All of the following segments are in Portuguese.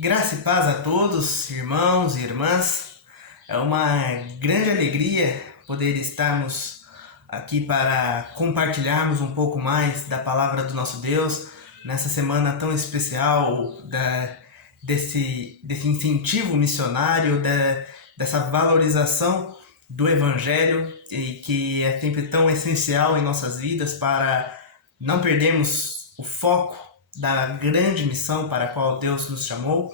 Graça e paz a todos, irmãos e irmãs. É uma grande alegria poder estarmos aqui para compartilharmos um pouco mais da palavra do nosso Deus nessa semana tão especial desse incentivo missionário, dessa valorização do Evangelho e que é sempre tão essencial em nossas vidas para não perdermos o foco da grande missão para a qual Deus nos chamou.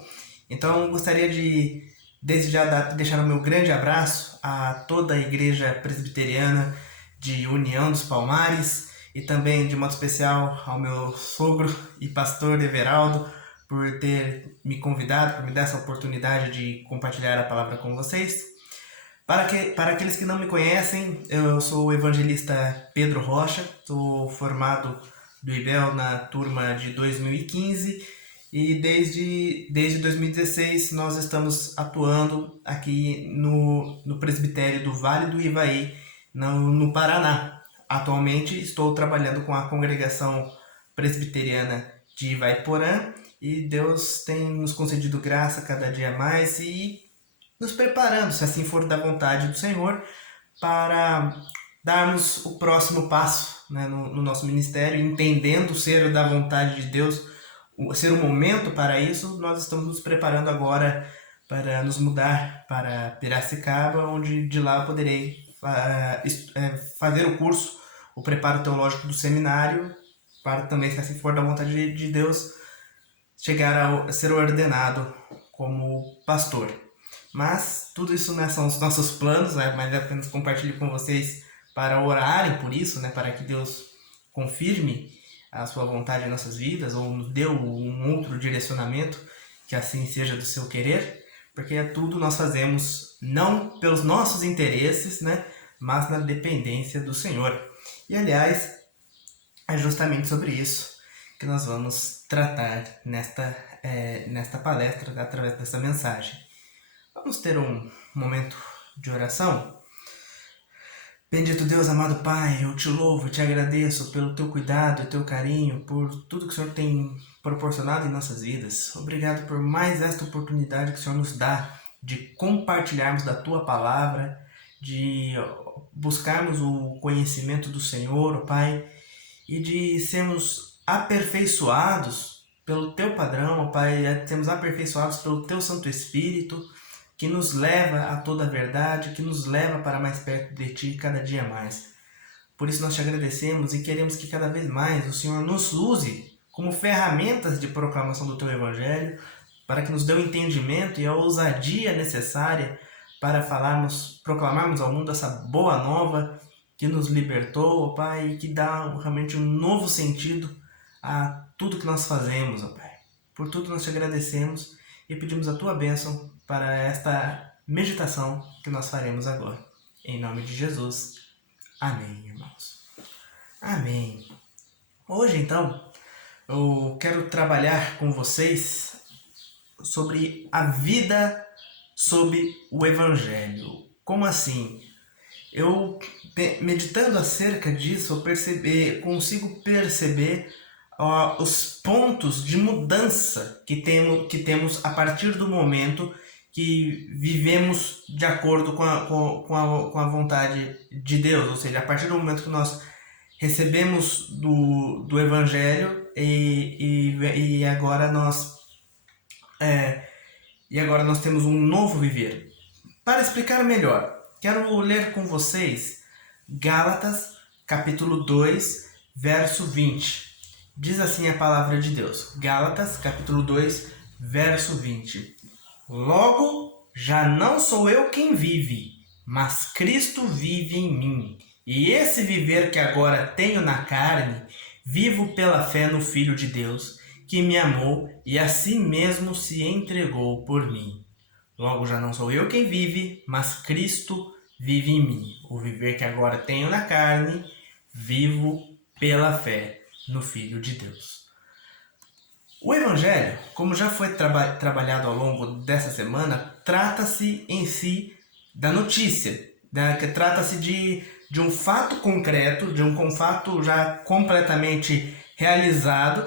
Então, gostaria de, desde já, deixar o meu grande abraço a toda a Igreja Presbiteriana de União dos Palmares e também, de modo especial, ao meu sogro e pastor Everaldo por ter me convidado, por me dar essa oportunidade de compartilhar a palavra com vocês. Para aqueles que não me conhecem, eu sou o evangelista Pedro Rocha, sou formado do IBEL na turma de 2015 e desde 2016 nós estamos atuando aqui no presbitério do Vale do Ivaí, no Paraná. Atualmente estou trabalhando com a congregação presbiteriana de Ivaiporã e Deus tem nos concedido graça cada dia mais e nos preparando, se assim for da vontade do Senhor, para darmos o próximo passo, né, no nosso ministério, entendendo ser da vontade de Deus, ser o momento para isso. Nós estamos nos preparando agora para nos mudar para Piracicaba, onde de lá poderei fazer o curso, o preparo teológico do seminário, para também, se assim for da vontade de Deus, chegar a ser ordenado como pastor. Mas tudo isso, né, são os nossos planos, né, mas apenas compartilho com vocês para orarem por isso, né, para que Deus confirme a sua vontade em nossas vidas ou nos dê um outro direcionamento, que assim seja do seu querer, porque tudo nós fazemos não pelos nossos interesses, né, mas na dependência do Senhor. E aliás, é justamente sobre isso que nós vamos tratar nesta palestra, através dessa mensagem. Vamos ter um momento de oração? Bendito Deus, amado Pai, eu te louvo e te agradeço pelo teu cuidado e teu carinho, por tudo que o Senhor tem proporcionado em nossas vidas. Obrigado por mais esta oportunidade que o Senhor nos dá de compartilharmos da tua palavra, de buscarmos o conhecimento do Senhor, ó Pai, e de sermos aperfeiçoados pelo teu padrão, ó Pai, sermos aperfeiçoados pelo teu Santo Espírito, que nos leva a toda a verdade, que nos leva para mais perto de Ti cada dia mais. Por isso nós te agradecemos e queremos que cada vez mais o Senhor nos use como ferramentas de proclamação do Teu Evangelho, para que nos dê o entendimento e a ousadia necessária para proclamarmos ao mundo essa boa nova que nos libertou, ó Pai, e que dá realmente um novo sentido a tudo que nós fazemos, ó Pai. Por tudo nós te agradecemos e pedimos a Tua bênção para esta meditação que nós faremos agora. Em nome de Jesus. Amém, irmãos. Amém. Hoje, então, eu quero trabalhar com vocês sobre a vida sob o Evangelho. Como assim? Eu, meditando acerca disso, consigo perceber os pontos de mudança que temos a partir do momento que vivemos de acordo com a vontade de Deus, ou seja, a partir do momento que nós recebemos do Evangelho e agora nós temos um novo viver. Para explicar melhor, quero ler com vocês Gálatas, capítulo 2, verso 20. Diz assim a palavra de Deus, Gálatas, capítulo 2, verso 20. Logo, já não sou eu quem vive, mas Cristo vive em mim. E esse viver que agora tenho na carne, vivo pela fé no Filho de Deus, que me amou e a si mesmo se entregou por mim. Logo, já não sou eu quem vive, mas Cristo vive em mim. O viver que agora tenho na carne, vivo pela fé no Filho de Deus. O Evangelho, como já foi trabalhado ao longo dessa semana, trata-se em si da notícia, trata-se de um fato concreto, de um fato já completamente realizado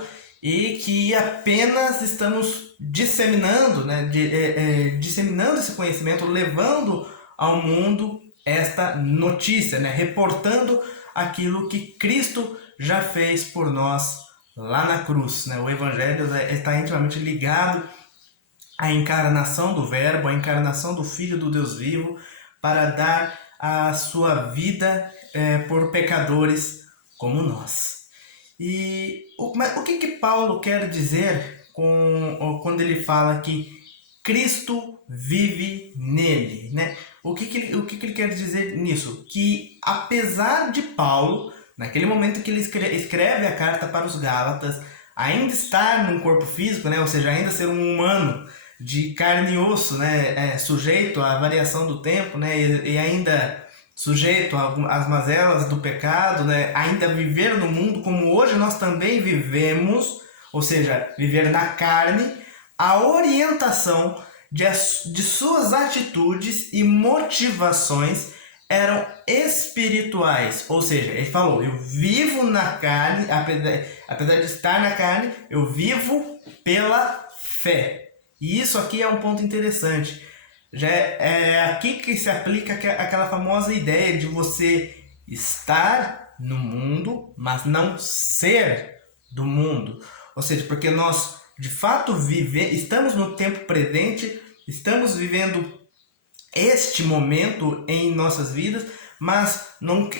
e que apenas estamos disseminando, né, disseminando esse conhecimento, levando ao mundo esta notícia, né, reportando aquilo que Cristo já fez por nós lá na cruz, né? O Evangelho está intimamente ligado à encarnação do Verbo, à encarnação do Filho do Deus vivo, para dar a sua vida por pecadores como nós. E o que Paulo quer dizer quando ele fala que Cristo vive nele, né? O que ele quer dizer nisso? Que apesar de Paulo, naquele momento que ele escreve a carta para os Gálatas, ainda estar num corpo físico, né? Ou seja, ainda ser um humano de carne e osso, né? Sujeito à variação do tempo, né? E ainda sujeito às mazelas do pecado, né? Ainda viver no mundo como hoje nós também vivemos, ou seja, viver na carne, a orientação de suas atitudes e motivações eram espirituais, ou seja, ele falou, eu vivo na carne, apesar de estar na carne, eu vivo pela fé. E isso aqui é um ponto interessante. Já é aqui que se aplica aquela famosa ideia de você estar no mundo, mas não ser do mundo. Ou seja, porque nós de fato estamos no tempo presente, estamos vivendo este momento em nossas vidas, mas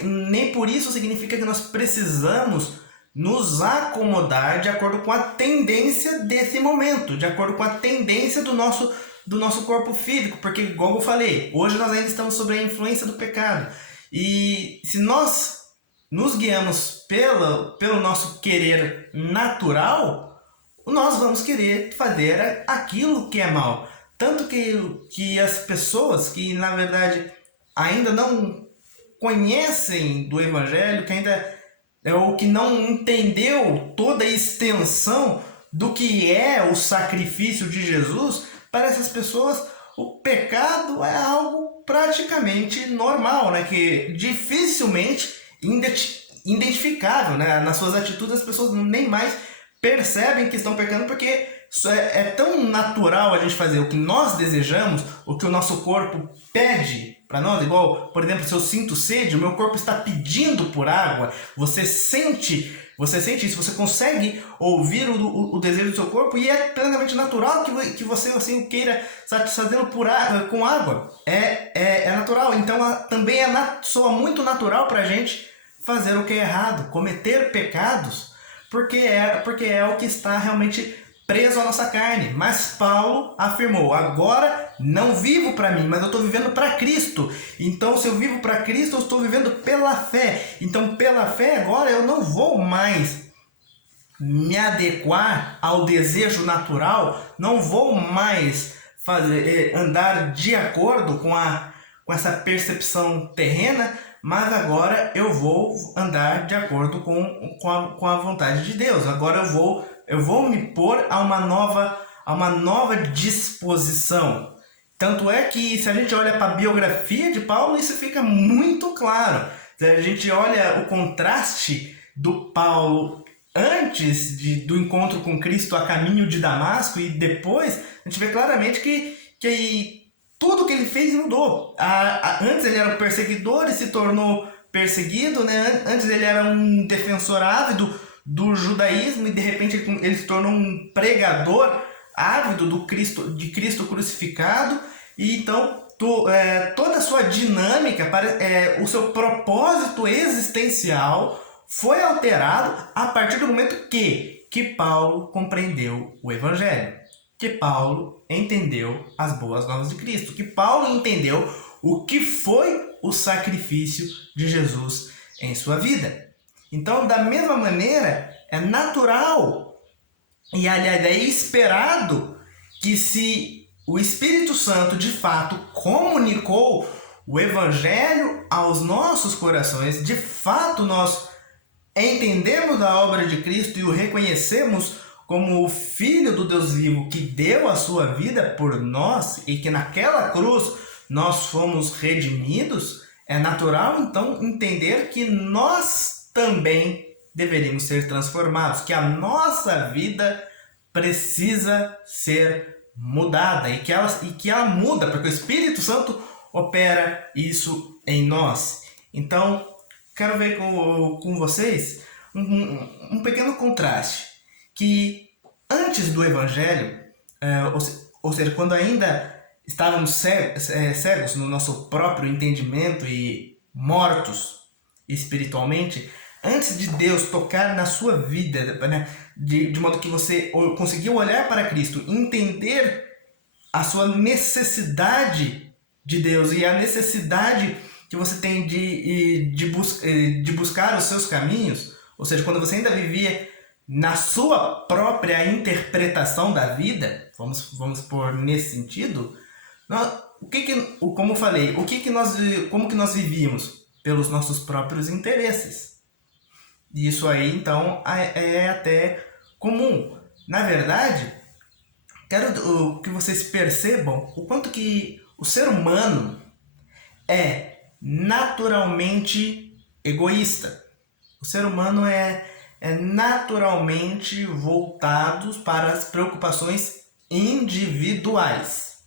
nem por isso significa que nós precisamos nos acomodar de acordo com a tendência desse momento, de acordo com a tendência do nosso corpo físico, porque, igual eu falei, hoje nós ainda estamos sob a influência do pecado. E se nós nos guiamos pelo nosso querer natural, nós vamos querer fazer aquilo que é mal. Tanto que as pessoas que, na verdade, ainda não conhecem do Evangelho, que ainda ou que não entendeu toda a extensão do que é o sacrifício de Jesus, para essas pessoas o pecado é algo praticamente normal, né? Que dificilmente identificável, né? Nas suas atitudes as pessoas nem mais percebem que estão pecando, porque é tão natural a gente fazer o que nós desejamos, o que o nosso corpo pede para nós, igual, por exemplo, se eu sinto sede, o meu corpo está pedindo por água, você sente isso, você consegue ouvir o desejo do seu corpo, e é plenamente natural que você assim queira satisfazê-lo com água, é natural. Então também soa muito natural para a gente fazer o que é errado, cometer pecados, porque é o que está realmente preso à nossa carne. Mas Paulo afirmou, agora não vivo para mim, mas eu estou vivendo para Cristo. Então se eu vivo para Cristo, eu estou vivendo pela fé. Então pela fé agora eu não vou mais me adequar ao desejo natural, não vou mais andar de acordo com essa percepção terrena, mas agora eu vou andar de acordo com a vontade de Deus. Agora eu vou me pôr a uma nova disposição. Tanto é que, se a gente olha para a biografia de Paulo, isso fica muito claro. Se a gente olha o contraste do Paulo antes do encontro com Cristo a caminho de Damasco e depois, a gente vê claramente que tudo que ele fez mudou. Antes ele era um perseguidor e se tornou perseguido, né? Antes ele era um defensor ávido do judaísmo e de repente ele se tornou um pregador ávido de Cristo crucificado. E então toda a sua dinâmica, o seu propósito existencial foi alterado a partir do momento que Paulo compreendeu o Evangelho, que Paulo entendeu as boas novas de Cristo, que Paulo entendeu o que foi o sacrifício de Jesus em sua vida. Então, da mesma maneira, é natural e, aliás, é esperado que, se o Espírito Santo de fato comunicou o Evangelho aos nossos corações, de fato nós entendemos a obra de Cristo e o reconhecemos como o Filho do Deus vivo que deu a sua vida por nós e que naquela cruz nós fomos redimidos, é natural então entender que nós também deveríamos ser transformados, que a nossa vida precisa ser mudada e que ela muda, porque o Espírito Santo opera isso em nós. Então, quero ver com vocês um pequeno contraste, que antes do Evangelho, ou seja, quando ainda estávamos cegos no nosso próprio entendimento e mortos espiritualmente, antes de Deus tocar na sua vida, né, de modo que você conseguiu olhar para Cristo, entender a sua necessidade de Deus e a necessidade que você tem de buscar os seus caminhos, ou seja, quando você ainda vivia na sua própria interpretação da vida, vamos pôr nesse sentido, como eu falei, como que nós vivíamos? Pelos nossos próprios interesses. Isso aí, então, é até comum. Na verdade, quero que vocês percebam o quanto que o ser humano é naturalmente egoísta. O ser humano é naturalmente voltado para as preocupações individuais.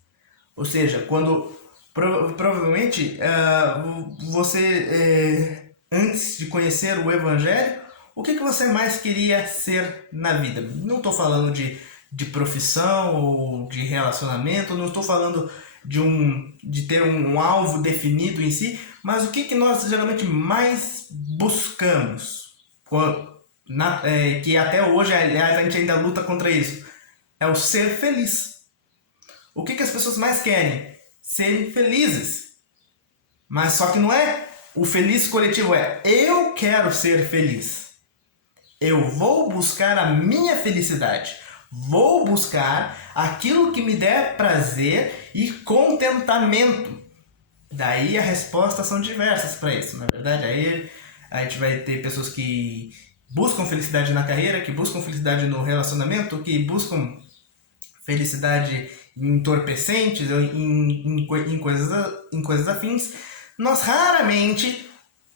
Ou seja, quando provavelmente você, antes de conhecer o Evangelho, o que você mais queria ser na vida? Não estou falando de profissão ou de relacionamento, não estou falando de ter um alvo definido em si, mas o que nós geralmente mais buscamos, que até hoje, aliás, a gente ainda luta contra isso, é o ser feliz. O que as pessoas mais querem? Serem felizes. Mas só que não é o feliz coletivo, é eu quero ser feliz. Eu vou buscar a minha felicidade. Vou buscar aquilo que me der prazer e contentamento. Daí as respostas são diversas para isso. Na verdade, aí a gente vai ter pessoas que buscam felicidade na carreira, que buscam felicidade no relacionamento, que buscam felicidade em entorpecentes, em coisas afins. Nós raramente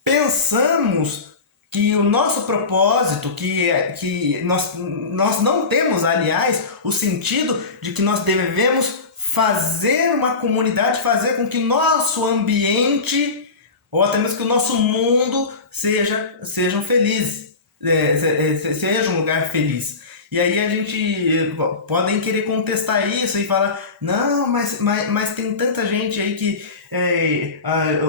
pensamos que o nosso propósito, que nós não temos, aliás, o sentido de que nós devemos fazer uma comunidade, fazer com que nosso ambiente, ou até mesmo que o nosso mundo sejam felizes, seja um lugar feliz. E aí a gente podem querer contestar isso e falar, não, mas tem tanta gente aí que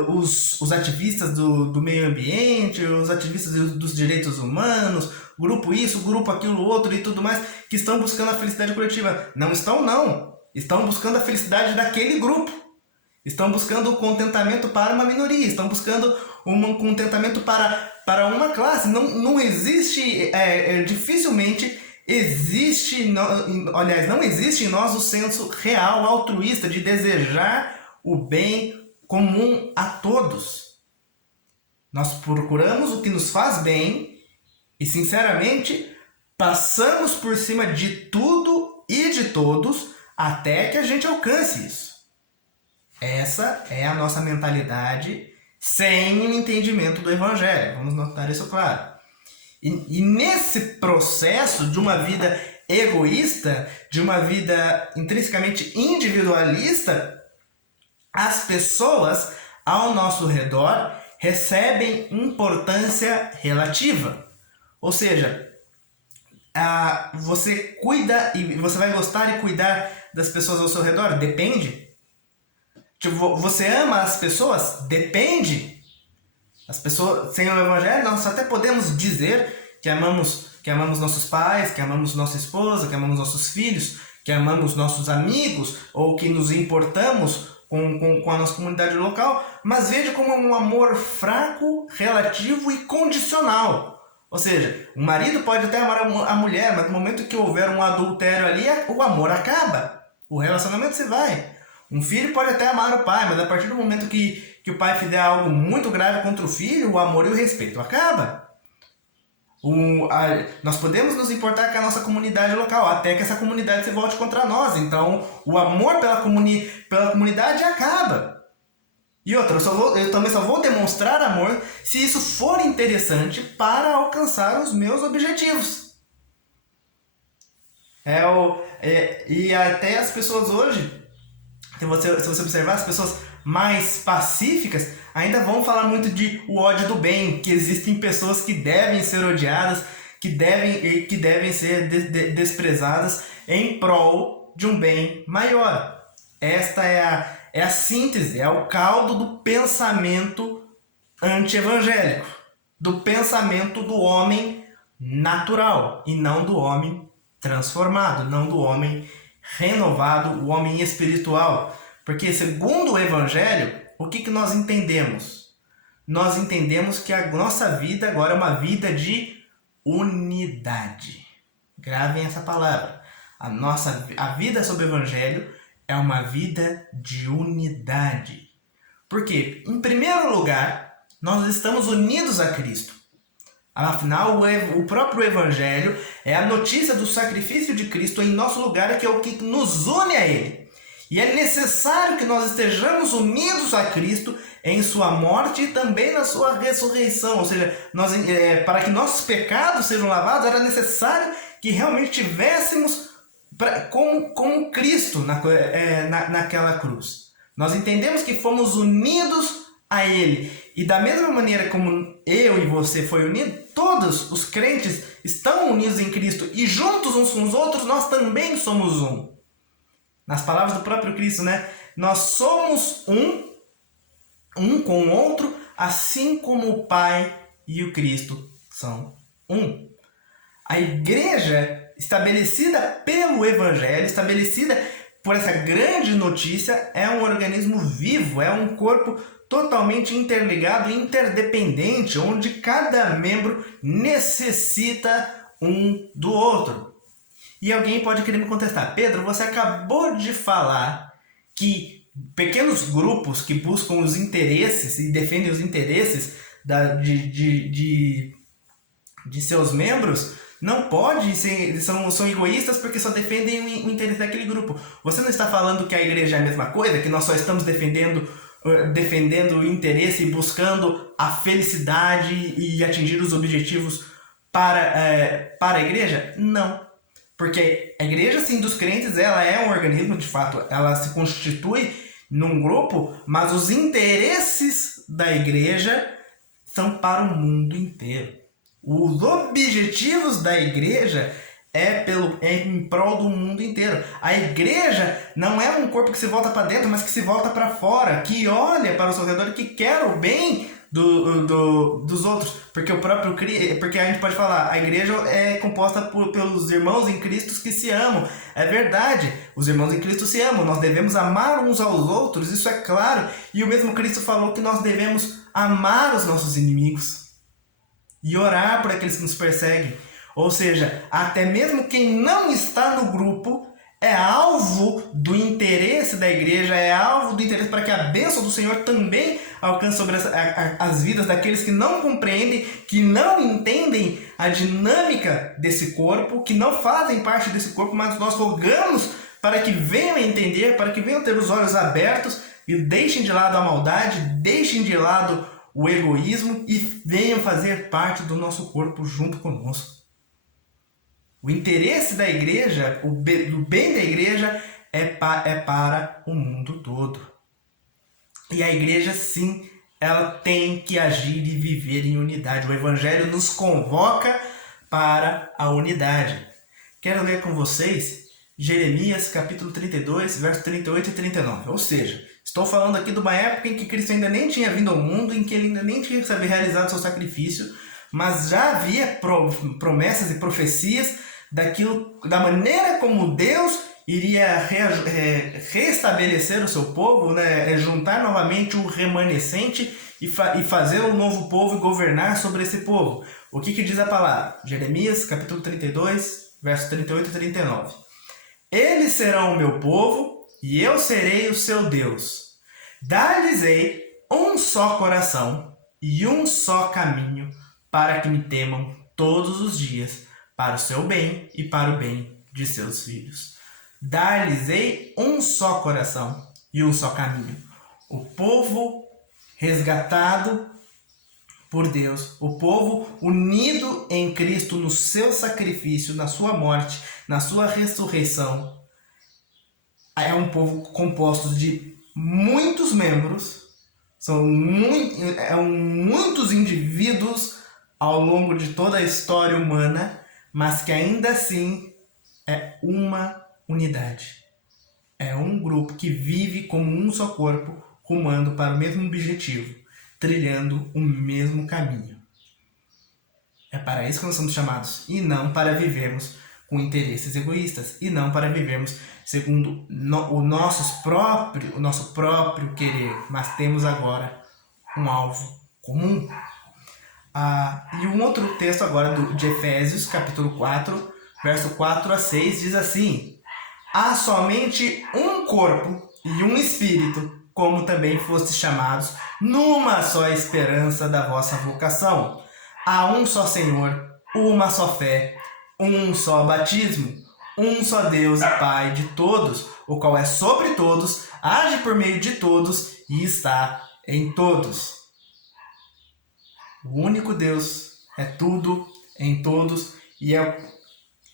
os ativistas do meio ambiente, os ativistas dos direitos humanos, grupo isso, grupo aquilo, outro e tudo mais, que estão buscando a felicidade coletiva. Não estão, não. Estão buscando a felicidade daquele grupo. Estão buscando o contentamento para uma minoria. Estão buscando um contentamento para uma classe. Não existe, dificilmente existe, aliás, não existe em nós o senso real, altruísta, de desejar o bem comum a todos. Nós procuramos o que nos faz bem e, sinceramente, passamos por cima de tudo e de todos até que a gente alcance isso. Essa é a nossa mentalidade sem o entendimento do Evangelho. Vamos notar isso claro. E nesse processo de uma vida egoísta, de uma vida intrinsecamente individualista, as pessoas ao nosso redor recebem importância relativa. Ou seja, você cuida e você vai gostar e cuidar das pessoas ao seu redor? Depende. Tipo, você ama as pessoas? Depende. As pessoas, sem o Evangelho, nós até podemos dizer que amamos nossos pais, que amamos nossa esposa, que amamos nossos filhos, que amamos nossos amigos, ou que nos importamos com a nossa comunidade local, mas veja como é um amor fraco, relativo e condicional. Ou seja, o marido pode até amar a mulher, mas no momento que houver um adultério ali, o amor acaba. O relacionamento se vai. Um filho pode até amar o pai, mas a partir do momento que o pai fizer algo muito grave contra o filho, o amor e o respeito acaba. Nós podemos nos importar com a nossa comunidade local, até que essa comunidade se volte contra nós. Então, o amor pela comunidade acaba. E outra, eu também só vou demonstrar amor se isso for interessante para alcançar os meus objetivos. E até as pessoas hoje, se você observar, as pessoas mais pacíficas ainda vão falar muito de o ódio do bem, que existem pessoas que devem ser odiadas, que devem ser desprezadas em prol de um bem maior. Esta é a síntese, é o caldo do pensamento anti-evangélico, do pensamento do homem natural e não do homem transformado, não do homem renovado, o homem espiritual. Porque segundo o Evangelho, o que nós entendemos? Nós entendemos que a nossa vida agora é uma vida de unidade. Gravem essa palavra. A vida sob o Evangelho é uma vida de unidade. Porque, em primeiro lugar, nós estamos unidos a Cristo. Afinal, o próprio Evangelho é a notícia do sacrifício de Cristo em nosso lugar, que é o que nos une a Ele. E é necessário que nós estejamos unidos a Cristo em sua morte e também na sua ressurreição. Ou seja, para que nossos pecados sejam lavados, era necessário que realmente tivéssemos como Cristo naquela cruz. Nós entendemos que fomos unidos a Ele. E da mesma maneira como eu e você foi unido, todos os crentes estão unidos em Cristo. E juntos uns com os outros, nós também somos um. Nas palavras do próprio Cristo, né? Nós somos um com o outro, assim como o Pai e o Cristo são um. A igreja, estabelecida pelo Evangelho, estabelecida por essa grande notícia, é um organismo vivo, é um corpo totalmente interligado e interdependente, onde cada membro necessita um do outro. E alguém pode querer me contestar: Pedro, você acabou de falar que pequenos grupos que buscam os interesses e defendem os interesses de seus membros não podem são egoístas porque só defendem o interesse daquele grupo. Você não está falando que a igreja é a mesma coisa, que nós só estamos defendendo o interesse e buscando a felicidade e atingir os objetivos para a igreja? Não. Porque a igreja, sim, dos crentes, ela é um organismo, de fato, ela se constitui num grupo, mas os interesses da igreja são para o mundo inteiro. Os objetivos da igreja é em prol do mundo inteiro. A igreja não é um corpo que se volta para dentro, mas que se volta para fora, que olha para o seu redor e que quer o bem dos outros. Porque a gente pode falar, a igreja é composta pelos irmãos em Cristo que se amam. É verdade, os irmãos em Cristo se amam, nós devemos amar uns aos outros, isso é claro. E o mesmo Cristo falou que nós devemos amar os nossos inimigos e orar por aqueles que nos perseguem. Ou seja, até mesmo quem não está no grupo é alvo do interesse da igreja, é alvo do interesse para que a bênção do Senhor também alcance sobre as vidas daqueles que não compreendem, que não entendem a dinâmica desse corpo, que não fazem parte desse corpo, mas nós rogamos para que venham a entender, para que venham ter os olhos abertos e deixem de lado a maldade, deixem de lado o egoísmo e venham fazer parte do nosso corpo junto conosco. O interesse da igreja, o bem da igreja é para o mundo todo. E a igreja, sim, ela tem que agir e viver em unidade. O Evangelho nos convoca para a unidade. Quero ler com vocês Jeremias capítulo 32, versos 38 e 39. Ou seja, estou falando aqui de uma época em que Cristo ainda nem tinha vindo ao mundo, em que ele ainda nem tinha realizado seu sacrifício, mas já havia promessas e profecias da maneira como Deus iria restabelecer o seu povo, né? Juntar novamente o remanescente e fazer um novo povo e governar sobre esse povo. O que diz a palavra? Jeremias capítulo 32, versos 38 e 39. Eles serão o meu povo e eu serei o seu Deus. Dar-lhes-ei um só coração e um só caminho para que me temam todos os dias, para o seu bem e para o bem de seus filhos. Dar-lhes-ei um só coração e um só caminho. O povo resgatado por Deus, o povo unido em Cristo no seu sacrifício, na sua morte, na sua ressurreição, é um povo composto de muitos membros, muitos indivíduos ao longo de toda a história humana, mas que ainda assim é uma unidade. É um grupo que vive como um só corpo, rumando para o mesmo objetivo, trilhando o mesmo caminho. É para isso que nós somos chamados, e não para vivermos com interesses egoístas, e não para vivermos segundo o nosso próprio querer, mas temos agora um alvo comum. E um outro texto agora de Efésios, capítulo 4, verso 4 a 6, diz assim: há somente um corpo e um espírito, como também fostes chamados, numa só esperança da vossa vocação. Há um só Senhor, uma só fé, um só batismo, um só Deus e Pai de todos, o qual é sobre todos, age por meio de todos e está em todos. O único Deus é tudo, em todos, e é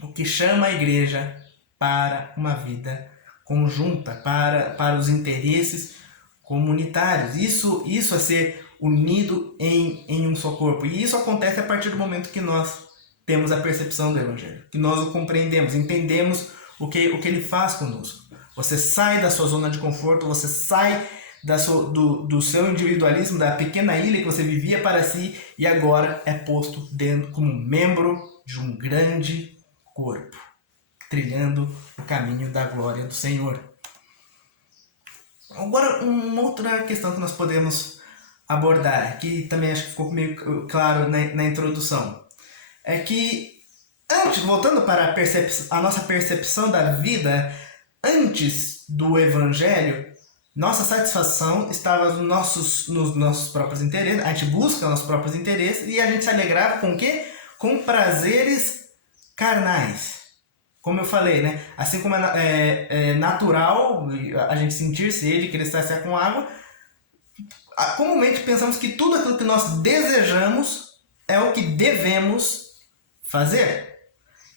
o que chama a igreja para uma vida conjunta, para os interesses comunitários. Isso é ser unido em um só corpo. E isso acontece a partir do momento que nós temos a percepção do Evangelho, que nós o compreendemos, entendemos o que ele faz conosco. Você sai da sua zona de conforto, você sai do seu individualismo, da pequena ilha que você vivia para si, e agora é posto dentro como membro de um grande corpo, trilhando o caminho da glória do Senhor. Agora, uma outra questão que nós podemos abordar, que também acho que ficou meio claro na introdução, é que, voltando para a nossa percepção da vida antes do Evangelho, nossa satisfação estava nos nossos próprios interesses. A gente busca nossos próprios interesses e a gente se alegrava com o quê? Com prazeres carnais. Como eu falei, né? Assim como é natural a gente sentir sede, querer saciar com água, comumente pensamos que tudo aquilo que nós desejamos é o que devemos fazer.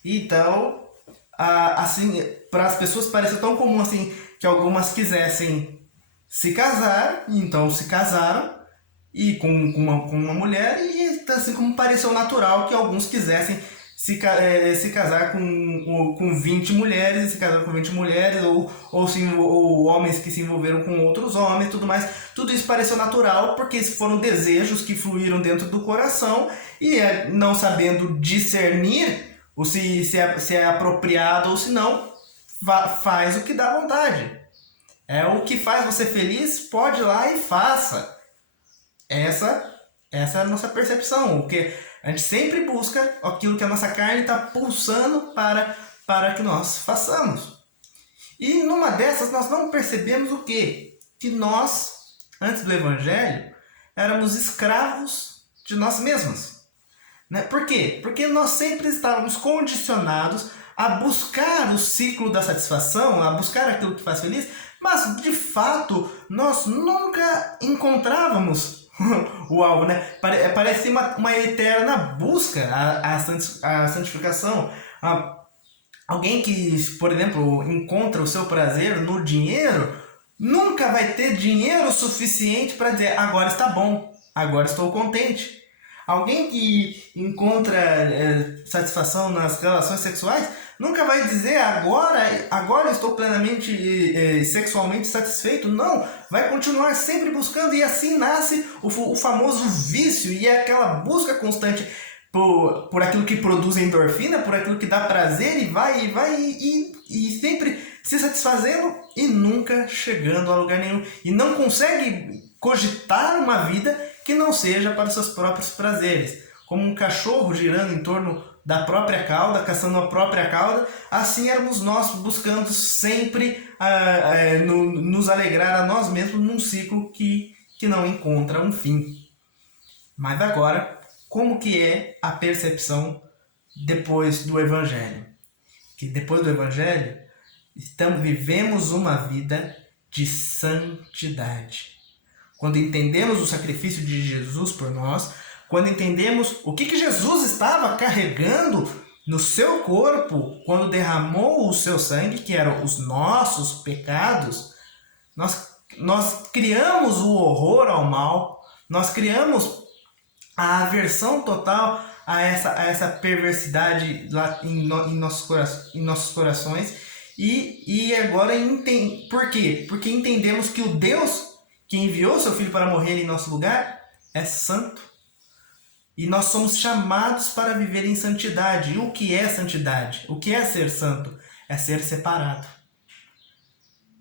Então, assim, para as pessoas parece tão comum assim que algumas quisessem se casar, então se casaram e com uma mulher, e assim como pareceu natural que alguns quisessem se casar com 20 mulheres, se casaram com 20 mulheres, ou homens que se envolveram com outros homens, tudo mais. Tudo isso pareceu natural porque foram desejos que fluíram dentro do coração, e não sabendo discernir se é apropriado ou se não, faz o que dá vontade. É o que faz você feliz, pode ir lá e faça. Essa é a nossa percepção. O que a gente sempre busca aquilo que a nossa carne está pulsando para que nós façamos. E numa dessas nós não percebemos o quê? Que nós, antes do Evangelho, éramos escravos de nós mesmos. Né? Por quê? Porque nós sempre estávamos condicionados a buscar o ciclo da satisfação, a buscar aquilo que faz feliz, mas de fato nós nunca encontrávamos o alvo, né? Parecia uma eterna busca a santificação. Alguém que, por exemplo, encontra o seu prazer no dinheiro, nunca vai ter dinheiro suficiente para dizer agora está bom, agora estou contente. Alguém que encontra satisfação nas relações sexuais nunca vai dizer agora estou plenamente sexualmente satisfeito. Não, vai continuar sempre buscando, e assim nasce o famoso vício, e é aquela busca constante por aquilo que produz endorfina, por aquilo que dá prazer, e sempre se satisfazendo e nunca chegando a lugar nenhum, e não consegue cogitar uma vida que não seja para os seus próprios prazeres. Como um cachorro girando em torno da própria cauda, caçando a própria cauda, assim éramos nós, buscando sempre nos alegrar a nós mesmos num ciclo que não encontra um fim. Mas agora, como que é a percepção depois do Evangelho? Que depois do Evangelho, vivemos uma vida de santidade. quando entendemos o sacrifício de Jesus por nós, quando entendemos o que Jesus estava carregando no seu corpo quando derramou o seu sangue, que eram os nossos pecados, nós criamos o horror ao mal, nós criamos a aversão total a essa perversidade lá em nossos corações. E agora, por quê? Porque entendemos que o Deus que enviou seu Filho para morrer em nosso lugar é santo. E nós somos chamados para viver em santidade. E o que é santidade? O que é ser santo? É ser separado.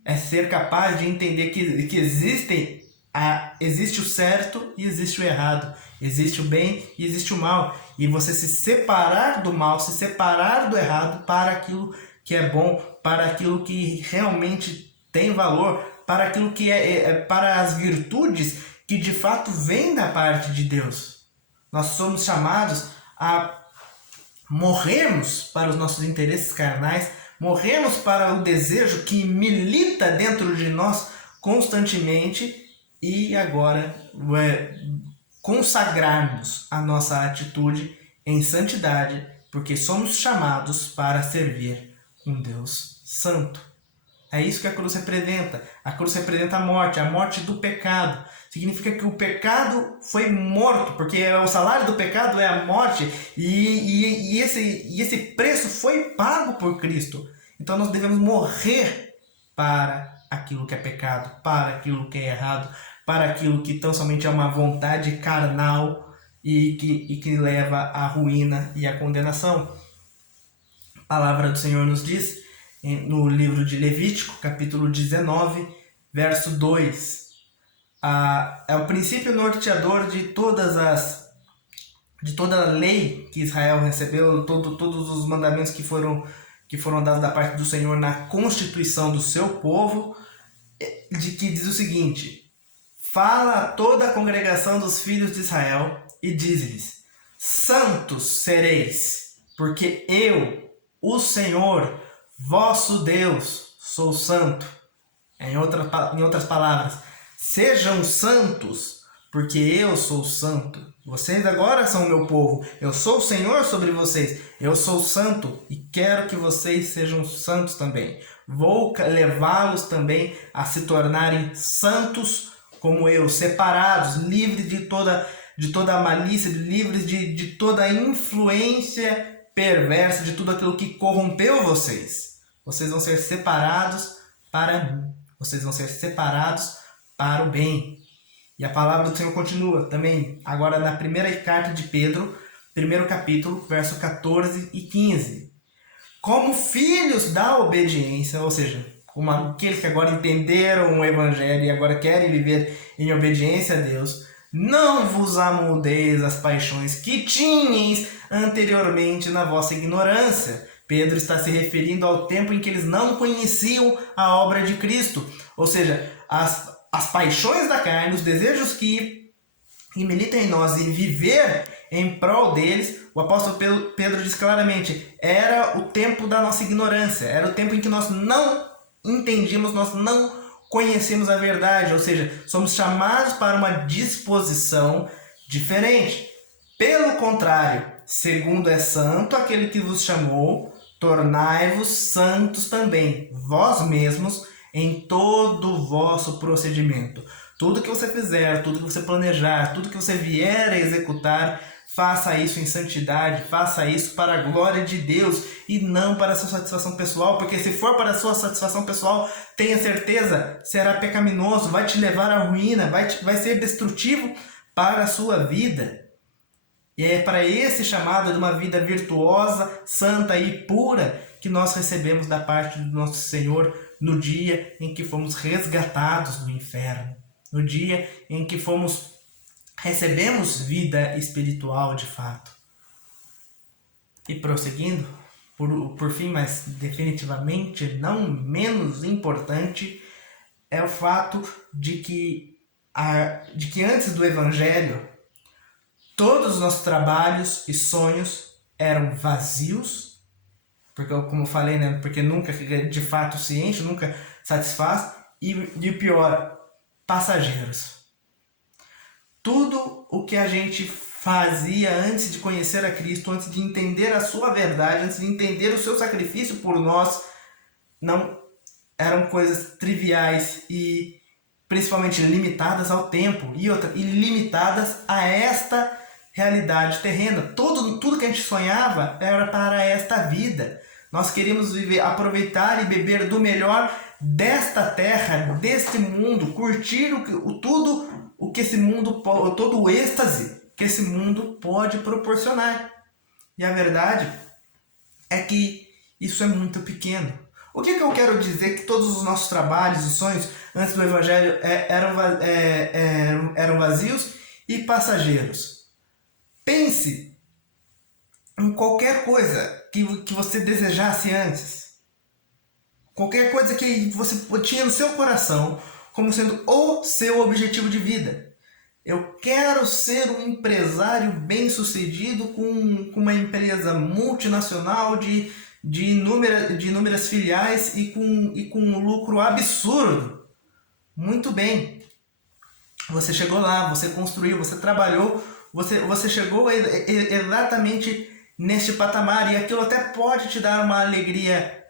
É ser capaz de entender que existe o certo e existe o errado. Existe o bem e existe o mal. E você se separar do mal, se separar do errado para aquilo que é bom, para aquilo que realmente tem valor, para aquilo que para as virtudes que de fato vêm da parte de Deus. Nós somos chamados a morrermos para os nossos interesses carnais, morrermos para o desejo que milita dentro de nós constantemente e agora consagrarmos a nossa atitude em santidade, porque somos chamados para servir um Deus santo. É isso que a cruz representa. A cruz representa a morte do pecado. Significa que o pecado foi morto, porque o salário do pecado é a morte, e esse preço foi pago por Cristo. Então nós devemos morrer para aquilo que é pecado, para aquilo que é errado, para aquilo que tão somente é uma vontade carnal e que leva à ruína e à condenação. A palavra do Senhor nos diz no livro de Levítico, capítulo 19, verso 2. É o princípio norteador de toda a lei que Israel recebeu, todos os mandamentos que foram dados da parte do Senhor na constituição do seu povo, de que diz o seguinte: fala a toda a congregação dos filhos de Israel e diz-lhes: santos sereis, porque eu, o Senhor, vosso Deus, sou santo. Em outras palavras, sejam santos, porque eu sou santo. Vocês agora são meu povo. Eu sou o Senhor sobre vocês. Eu sou santo e quero que vocês sejam santos também. Vou levá-los também a se tornarem santos como eu, separados, livres de toda a malícia, livres de toda a influência perversa, de tudo aquilo que corrompeu vocês. Vocês vão ser separados para mim. Vocês vão ser separados para o bem. E a palavra do Senhor continua também, agora na primeira carta de Pedro, primeiro capítulo, verso 14 e 15. Como filhos da obediência, ou seja, como aqueles que agora entenderam o Evangelho e agora querem viver em obediência a Deus, não vos amoldeis as paixões que tinhais anteriormente na vossa ignorância. Pedro está se referindo ao tempo em que eles não conheciam a obra de Cristo. Ou seja, as paixões da carne, os desejos que militam em nós e viver em prol deles, o apóstolo Pedro diz claramente, era o tempo da nossa ignorância, era o tempo em que nós não entendíamos, nós não conhecemos a verdade, ou seja, somos chamados para uma disposição diferente. Pelo contrário, segundo é santo aquele que vos chamou, tornai-vos santos também, vós mesmos, em todo o vosso procedimento. Tudo que você fizer, tudo que você planejar, tudo que você vier a executar, faça isso em santidade, faça isso para a glória de Deus e não para a sua satisfação pessoal, porque se for para a sua satisfação pessoal, tenha certeza, será pecaminoso, vai te levar à ruína, vai ser destrutivo para a sua vida. E é para esse chamado de uma vida virtuosa, santa e pura que nós recebemos da parte do nosso Senhor no dia em que fomos resgatados do inferno, no dia em que recebemos vida espiritual de fato. E prosseguindo, por fim, mas definitivamente não menos importante, é o fato de que antes do Evangelho, todos os nossos trabalhos e sonhos eram vazios, porque, como eu falei, né, porque nunca de fato se enche, nunca satisfaz, e pior, passageiros. tudo o que a gente fazia antes de conhecer a Cristo, antes de entender a sua verdade, antes de entender o seu sacrifício por nós, não eram coisas triviais e principalmente limitadas ao tempo e limitadas a esta realidade terrena. Tudo que a gente sonhava era para esta vida. Nós queríamos viver, aproveitar e beber do melhor desta terra, deste mundo, curtir tudo o que esse mundo, todo o êxtase que esse mundo pode proporcionar. E a verdade é que isso é muito pequeno. O que eu quero dizer? Que todos os nossos trabalhos e sonhos antes do Evangelho eram vazios e passageiros. Pense em qualquer coisa que você desejasse antes. Qualquer coisa que você tinha no seu coração como sendo o seu objetivo de vida. Eu quero ser um empresário bem-sucedido com uma empresa multinacional de inúmeras filiais e com um lucro absurdo. Muito bem. Você chegou lá, você construiu, você trabalhou, você chegou exatamente neste patamar, e aquilo até pode te dar uma alegria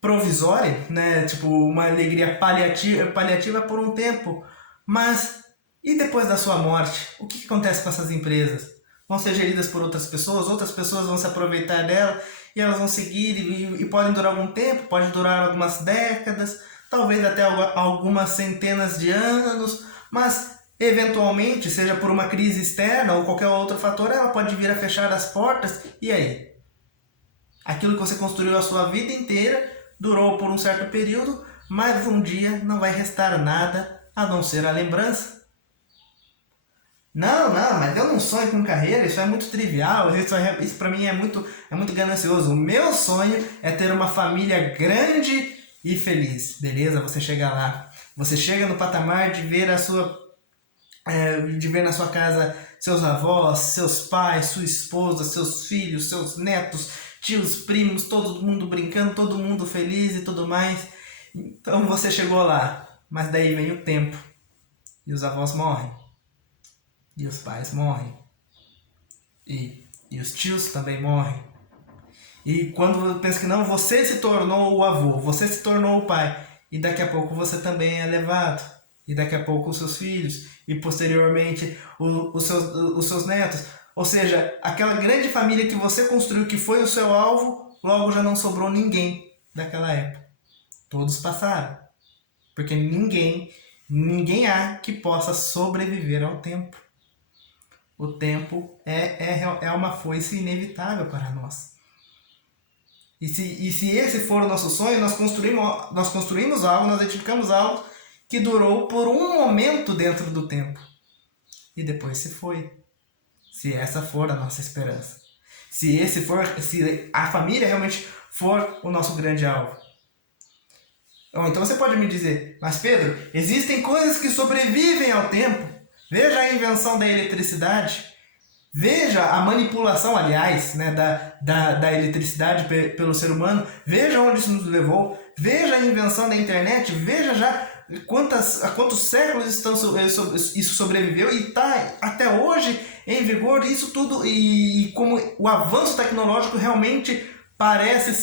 provisória, né? Tipo, uma alegria paliativa por um tempo. Mas e depois da sua morte? O que acontece com essas empresas? Vão ser geridas por outras pessoas vão se aproveitar dela e elas vão seguir e podem durar algum tempo, pode durar algumas décadas, talvez até algumas centenas de anos, mas eventualmente, seja por uma crise externa ou qualquer outro fator, ela pode vir a fechar as portas. E aí? Aquilo que você construiu a sua vida inteira durou por um certo período, mas um dia não vai restar nada a não ser a lembrança. Não, mas eu não sonho com carreira, isso é muito trivial, isso para mim é muito ganancioso. O meu sonho é ter uma família grande e feliz. Beleza, você chega lá. Você chega no patamar de ver na sua casa seus avós, seus pais, sua esposa, seus filhos, seus netos, tios, primos, todo mundo brincando, todo mundo feliz e tudo mais. Então você chegou lá, mas daí vem o tempo e os avós morrem. E os pais morrem. E os tios também morrem. E quando você pensa que não, você se tornou o avô, você se tornou o pai. E daqui a pouco você também é levado. E daqui a pouco os seus filhos. E posteriormente os seus netos. Ou seja, aquela grande família que você construiu, que foi o seu alvo, logo já não sobrou ninguém daquela época. Todos passaram. Porque ninguém há que possa sobreviver ao tempo. O tempo é uma foice inevitável para nós. E se esse for o nosso sonho, nós construímos algo, nós edificamos algo que durou por um momento dentro do tempo. E depois se foi. Se essa for a nossa esperança. Se a família realmente for o nosso grande alvo. Então você pode me dizer, mas Pedro, existem coisas que sobrevivem ao tempo. Veja a invenção da eletricidade, veja a manipulação, aliás, né, da eletricidade pelo ser humano, veja onde isso nos levou, veja a invenção da internet, veja já há quantos séculos isso sobreviveu e está até hoje em vigor, isso tudo, e como o avanço tecnológico realmente parece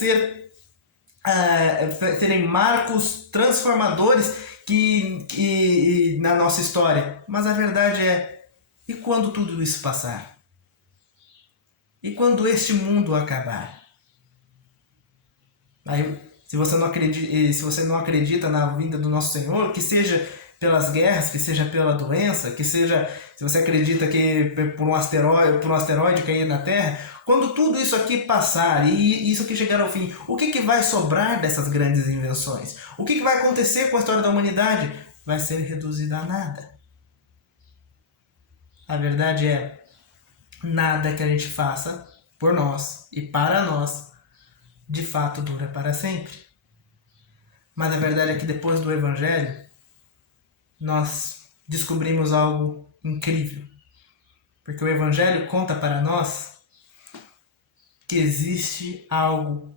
serem marcos transformadores que na nossa história. Mas a verdade é, e quando tudo isso passar? E quando este mundo acabar? Aí, se você não acredita na vinda do nosso Senhor, que seja pelas guerras, que seja pela doença, que seja, se você acredita que por um asteroide cair na Terra, quando tudo isso aqui passar e isso aqui chegar ao fim, o que vai sobrar dessas grandes invenções? O que vai acontecer com a história da humanidade? Vai ser reduzida a nada. A verdade é, nada que a gente faça por nós e para nós, de fato dura para sempre. Mas a verdade é que depois do Evangelho, nós descobrimos algo incrível. Porque o Evangelho conta para nós que existe algo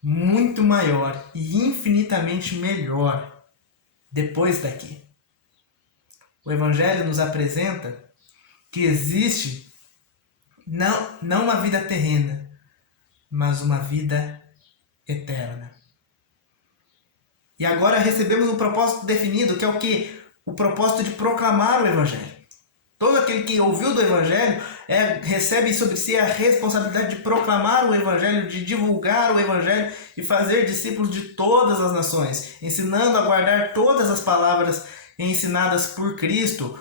muito maior e infinitamente melhor depois daqui. O Evangelho nos apresenta que existe não uma vida terrena, mas uma vida eterna. E agora recebemos um propósito definido, que é o quê? O propósito de proclamar o Evangelho. Todo aquele que ouviu do Evangelho recebe sobre si a responsabilidade de proclamar o Evangelho, de divulgar o Evangelho e fazer discípulos de todas as nações, ensinando a guardar todas as palavras ensinadas por Cristo.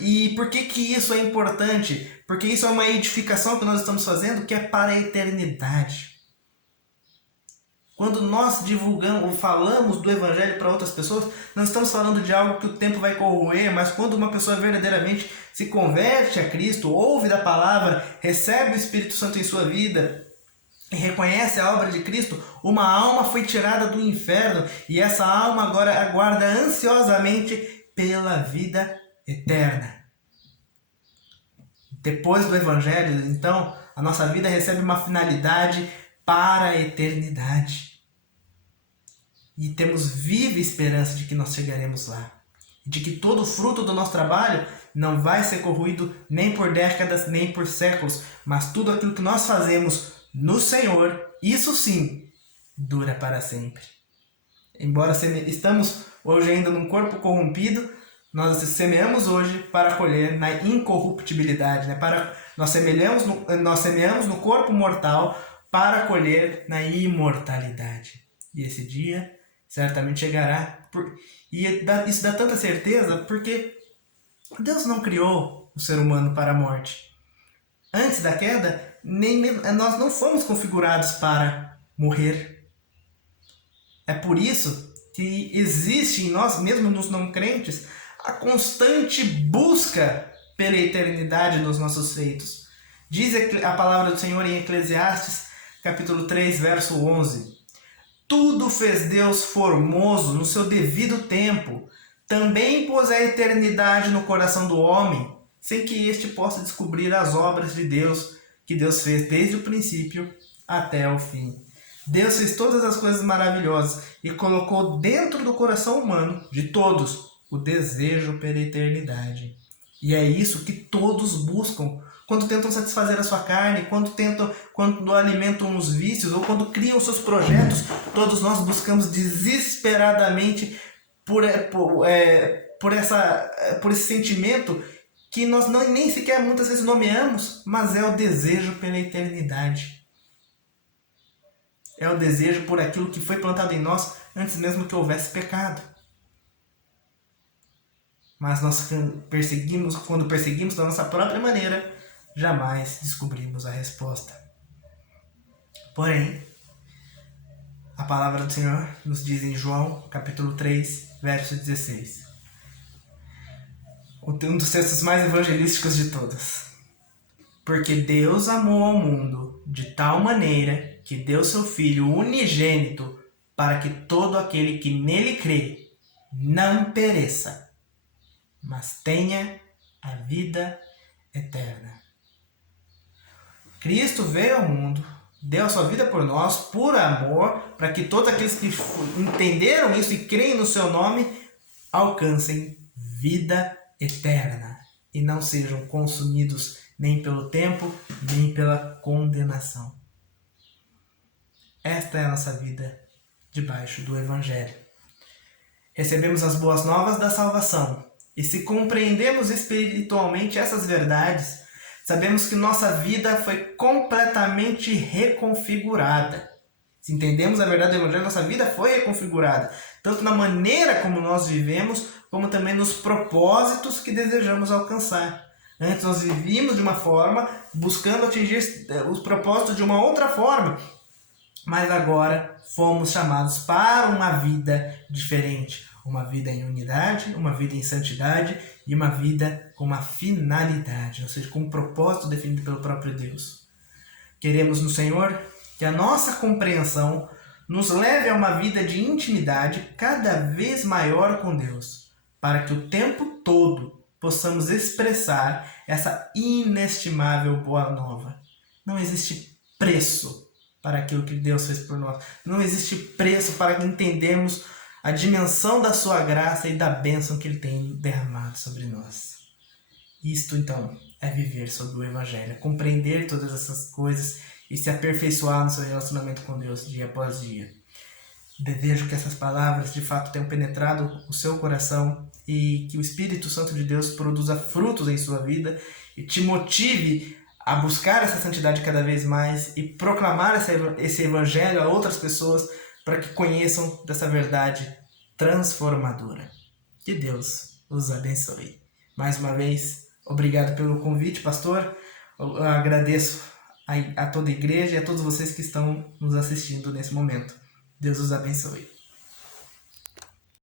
E por que isso é importante? Porque isso é uma edificação que nós estamos fazendo que é para a eternidade. Quando nós divulgamos ou falamos do Evangelho para outras pessoas, não estamos falando de algo que o tempo vai corroer, mas quando uma pessoa verdadeiramente se converte a Cristo, ouve da palavra, recebe o Espírito Santo em sua vida e reconhece a obra de Cristo, uma alma foi tirada do inferno e essa alma agora aguarda ansiosamente pela vida eterna. Depois do Evangelho, então, a nossa vida recebe uma finalidade para a eternidade. E temos viva esperança de que nós chegaremos lá. De que todo o fruto do nosso trabalho não vai ser corroído nem por décadas, nem por séculos, mas tudo aquilo que nós fazemos no Senhor, isso sim, dura para sempre. Embora estamos hoje ainda num corpo corrompido, nós semeamos hoje para colher na incorruptibilidade. Nós semeamos no corpo mortal para colher na imortalidade. E esse dia certamente chegará. Isso dá tanta certeza porque Deus não criou o ser humano para a morte. Antes da queda, nós não fomos configurados para morrer. É por isso que existe em nós, mesmo nos não crentes, a constante busca pela eternidade nos nossos feitos. Diz a palavra do Senhor em Eclesiastes, capítulo 3, verso 11. Tudo fez Deus formoso no seu devido tempo. Também pôs a eternidade no coração do homem, sem que este possa descobrir as obras de Deus, que Deus fez desde o princípio até o fim. Deus fez todas as coisas maravilhosas e colocou dentro do coração humano, de todos, o desejo pela eternidade. E é isso que todos buscam. Quando tentam satisfazer a sua carne, quando alimentam os vícios ou quando criam seus projetos, todos nós buscamos desesperadamente por esse sentimento que nós nem sequer muitas vezes nomeamos, mas é o desejo pela eternidade. É o desejo por aquilo que foi plantado em nós antes mesmo que houvesse pecado. Mas nós quando perseguimos da nossa própria maneira, jamais descobrimos a resposta. Porém, a palavra do Senhor nos diz em João, capítulo 3, verso 16. Um dos textos mais evangelísticos de todos. Porque Deus amou ao mundo de tal maneira que deu seu Filho unigênito para que todo aquele que nele crê não pereça, mas tenha a vida eterna. Cristo veio ao mundo, deu a sua vida por nós, por amor, para que todos aqueles que entenderam isso e creem no seu nome alcancem vida eterna e não sejam consumidos nem pelo tempo, nem pela condenação. Esta é a nossa vida debaixo do Evangelho. Recebemos as boas novas da salvação e se compreendemos espiritualmente essas verdades, sabemos que nossa vida foi completamente reconfigurada. Se entendemos a verdade do Evangelho, nossa vida foi reconfigurada, tanto na maneira como nós vivemos, como também nos propósitos que desejamos alcançar. Antes nós vivíamos de uma forma, buscando atingir os propósitos de uma outra forma, mas agora fomos chamados para uma vida diferente. Uma vida em unidade, uma vida em santidade e uma vida com uma finalidade, ou seja, com um propósito definido pelo próprio Deus. Queremos no Senhor que a nossa compreensão nos leve a uma vida de intimidade cada vez maior com Deus, para que o tempo todo possamos expressar essa inestimável boa nova. Não existe preço para aquilo que Deus fez por nós. Não existe preço para que entendemos a dimensão da sua graça e da bênção que Ele tem derramado sobre nós. Isto, então, é viver sobre o Evangelho, é compreender todas essas coisas e se aperfeiçoar no seu relacionamento com Deus dia após dia. Desejo que essas palavras, de fato, tenham penetrado o seu coração e que o Espírito Santo de Deus produza frutos em sua vida e te motive a buscar essa santidade cada vez mais e proclamar esse Evangelho a outras pessoas para que conheçam dessa verdade transformadora. Que Deus os abençoe. Mais uma vez, obrigado pelo convite, pastor. Eu agradeço a toda a igreja e a todos vocês que estão nos assistindo nesse momento. Deus os abençoe.